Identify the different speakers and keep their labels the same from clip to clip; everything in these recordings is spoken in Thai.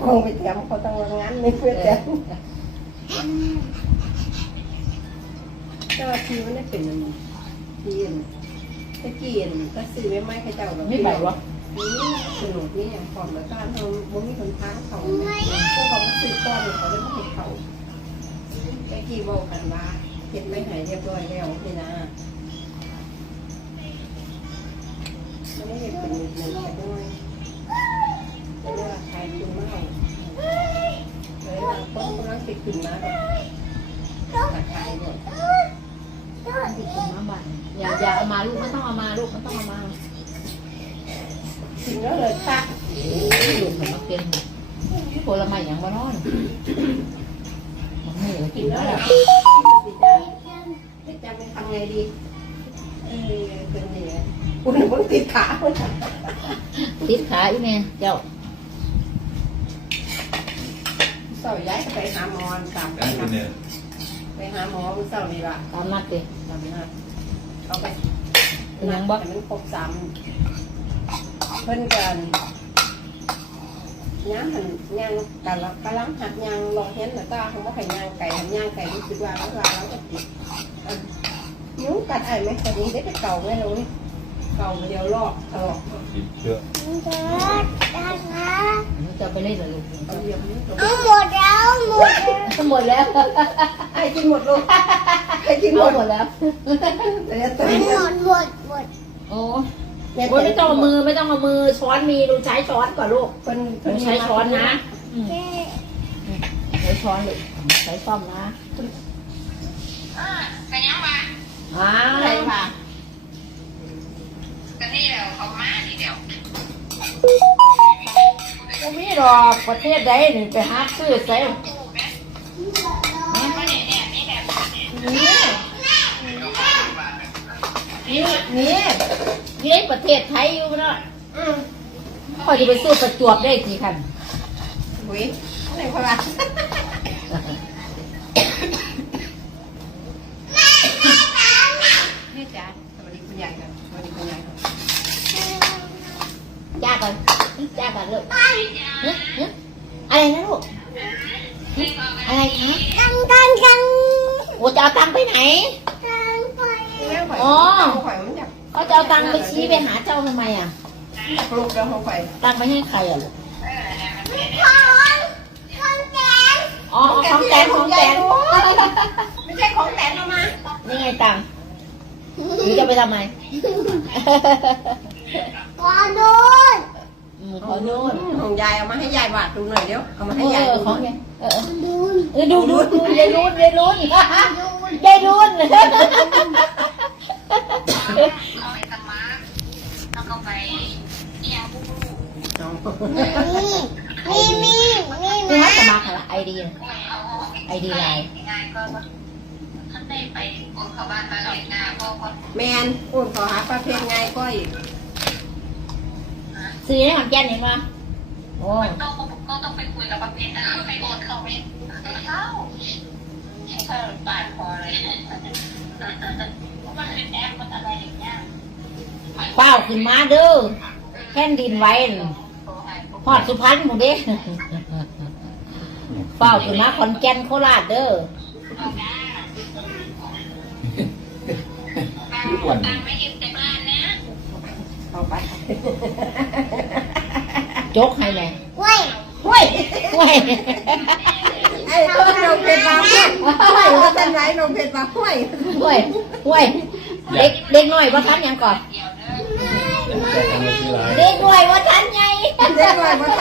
Speaker 1: คงไปแถมเขาต้องงั้นไม่เพื่อแถมเจ้าทีมันได้เป็นทีนตะเกียนก็ซื้อไม่เขาเจ้าแบบ
Speaker 2: ไม่ไหววะ
Speaker 1: นี่สนุกนี่อย่างความแล้วก็ทำบุ้งมีคนท้าเขาพวกเขาซื้อก้อนเขาเลยไม่เห็นเขาตะกี้บอกกันว่าเห็นไม่หายเรียบร้อยแล้วนี่นะไม่ได้เห็นเป็นหนึ่งแต่ด้วยแต่เนี่ยใครคุณมากเลยบางคนกำลังติดขึ้นมาแบบตะไคร้หมด
Speaker 2: ติดมาบ้านอย่าเอามาลูกไม่ต้องเอามาลูกไม่ต้องเอามา
Speaker 1: ถึงแล้วเลยตัก
Speaker 2: ลูกมันมาเป็นผลไม้อย่างบ้านนอนมันไม่เลยกินแล้ว
Speaker 1: จะไม่ทำไงดีเป็นเนี่ยคุณเพิ่งติดขา
Speaker 2: ติดขาอีแม่เจ้า
Speaker 1: เสาย้ายไปหาหมอตามไปหาหมอเสานี่ละ
Speaker 2: ตามนัดดิ
Speaker 1: ตามนัดเอาไป
Speaker 2: ยังบ่
Speaker 1: มันครบ3เพิ่นกันย่างหันย่างกันแล้วกำลังหัดย่างรอเห็นแล้วก็เขาบอกให้ย่างไก่ทำย่างไก่รู้สึกว่าแล้วแล้วก็ติดนิ้วกัดไอ้ไหมตอนนี้ได้ไปเก่าไหมเราเนี่ยเก่าเดียวลอกตลอด
Speaker 3: เยอะ
Speaker 2: จะไปเล่นเหรอลูก
Speaker 1: เอาเดียวนี้
Speaker 4: หมดแล้ว
Speaker 2: หมดแล้ว
Speaker 1: ไอ้กินหมดลูกไอ้กินหมด
Speaker 2: แล้ว
Speaker 4: หมด
Speaker 2: โอ้ไม่ต้องเอามือไม่ต้องเอามือช้อนมีดูใช้ช้อนก่อนลูกใช้ช้อนนะใช้ช้อนเลยใช้ซ่อมนะ
Speaker 4: กันยังวะ
Speaker 2: ใช่ค่ะ
Speaker 4: กันนี่เดี๋ยวเขามาทีเดียว
Speaker 2: ก็มีหรอกประเทศใดหนึ่งไปหาซื้อใส่นี่ประเทศไทยอยู่เนาะพอจะไปสู้ประจวบได้กี่คัน
Speaker 1: อุ้ยอะไรพลังนี่จ้าสวัสดีคุณยายกันสวัสดีคุณยายกัน
Speaker 2: จ้าก่อนลูกอะไรนะลูกอะไรคะ
Speaker 4: ตัง
Speaker 2: โอ้จะเอาตังไปไหนอ๋อเขาจะเอาตังไปชี้ไปหาเจ้าทำไมอ่ะ
Speaker 1: ลูกแล้วเขาไป
Speaker 2: ตังไปให้ใครอ่ะลูก
Speaker 4: ของแตน
Speaker 2: อ๋อของแตน
Speaker 1: ไม่ใช่ของแตนเอามา
Speaker 2: นี่ไงตังหรือจะไปทำไม
Speaker 4: ขอดู
Speaker 2: ขอดู
Speaker 1: ของยายเอามาให้ยายวาดดูหน่อยเดี๋ยวเอามาให้ยายดู
Speaker 2: ของไงดูยายรุ่นยายรุ่น
Speaker 4: เอาไปสมาร์ทแล้วก็ไปเอียบูมี
Speaker 2: คือให้สมัครอะไรไอเดียไลน์
Speaker 4: ท่านได้ไปโอนเข้าบ้านมาเลยนะพ่อ
Speaker 1: แมนโอนขอหาประเภทไงก้อย
Speaker 2: ซื้อให้ของแกนเห็นป่ะโอ้
Speaker 4: ต้องไปคุยกับประเภทนะไปโอนเข้าไม่เข้าแค่บาทพอเลยมันเป็นแอปมันอะไรอย่างเงี้ย
Speaker 2: เป้าขึ้นมาเด้อแค่นดินไว้หอดสุพรรณหมดเด้เป้าขึ้นมาขอนแก่นโคราชเด้อ
Speaker 4: ตังไม่ยืมแต่บ้านนะ
Speaker 1: เอาไป
Speaker 2: จกให้เลย
Speaker 4: ห้วย
Speaker 1: ไอ้ต้นนมเพชรมาห้วยว่าจะไหนนมเพชรมาห้วย
Speaker 2: เด็กน้อยว่าทันยังก่อนเด็กน้อยว่าทันไง
Speaker 1: แม่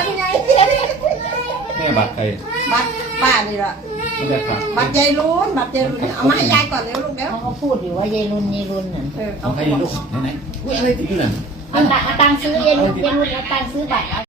Speaker 3: บัตรใคร
Speaker 1: บัตรป้านี่ละบัตรยายรุ่นเอามาให้ยายก่อนเร็วลูกเดี๋ยว
Speaker 2: เขาพูดอยู่ว่ายายรุ่นน่ะ
Speaker 3: เอาให้ลูกไหนอะไรที่นั่น
Speaker 2: ตังซื้อยายรุ่นแล้วตังซื้อบัตร